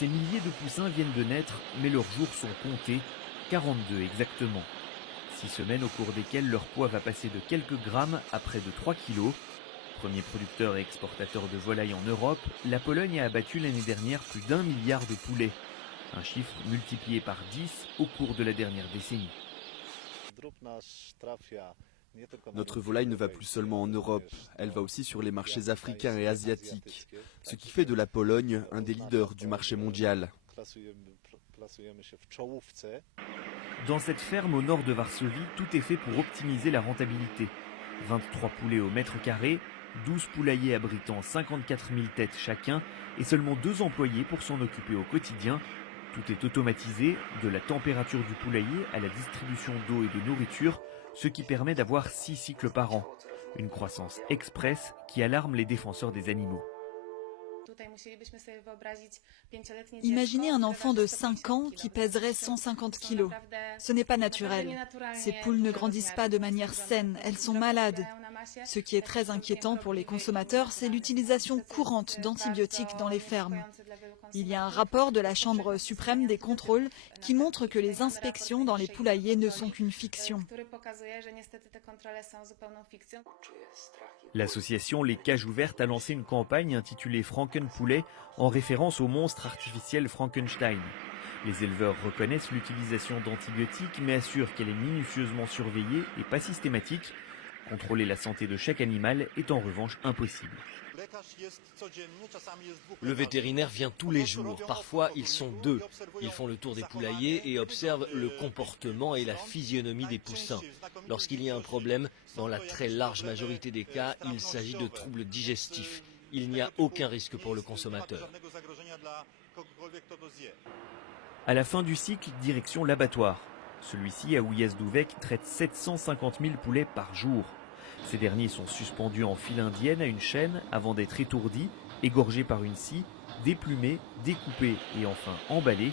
Ces milliers de poussins viennent de naître, mais leurs jours sont comptés, 42 exactement. 6 semaines au cours desquelles leur poids va passer de quelques grammes à près de 3 kilos. Premier producteur et exportateur de volailles en Europe, la Pologne a abattu l'année dernière plus d'1 milliard de poulets. Un chiffre multiplié par 10 au cours de la dernière décennie. Notre volaille ne va plus seulement en Europe, elle va aussi sur les marchés africains et asiatiques, ce qui fait de la Pologne un des leaders du marché mondial. Dans cette ferme au nord de Varsovie, tout est fait pour optimiser la rentabilité. 23 poulets au mètre carré, 12 poulaillers abritant 54 000 têtes chacun et seulement 2 employés pour s'en occuper au quotidien. Tout est automatisé, de la température du poulailler à la distribution d'eau et de nourriture, ce qui permet d'avoir 6 cycles par an. Une croissance express qui alarme les défenseurs des animaux. Imaginez un enfant de 5 ans qui pèserait 150 kilos. Ce n'est pas naturel. Ces poules ne grandissent pas de manière saine, elles sont malades. Ce qui est très inquiétant pour les consommateurs, c'est l'utilisation courante d'antibiotiques dans les fermes. Il y a un rapport de la Chambre suprême des contrôles qui montre que les inspections dans les poulaillers ne sont qu'une fiction. L'association Les Cages Ouvertes a lancé une campagne intitulée Frankenpoulet en référence au monstre artificiel Frankenstein. Les éleveurs reconnaissent l'utilisation d'antibiotiques mais assurent qu'elle est minutieusement surveillée et pas systématique. Contrôler la santé de chaque animal est en revanche impossible. Le vétérinaire vient tous les jours, parfois ils sont 2. Ils font le tour des poulaillers et observent le comportement et la physionomie des poussins. Lorsqu'il y a un problème, dans la très large majorité des cas, il s'agit de troubles digestifs. Il n'y a aucun risque pour le consommateur. À la fin du cycle, direction l'abattoir. Celui-ci à Ujazdówek traite 750 000 poulets par jour. Ces derniers sont suspendus en file indienne à une chaîne avant d'être étourdis, égorgés par une scie, déplumés, découpés et enfin emballés.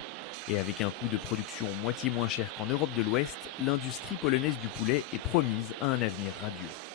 Et avec un coût de production moitié moins cher qu'en Europe de l'Ouest, l'industrie polonaise du poulet est promise à un avenir radieux.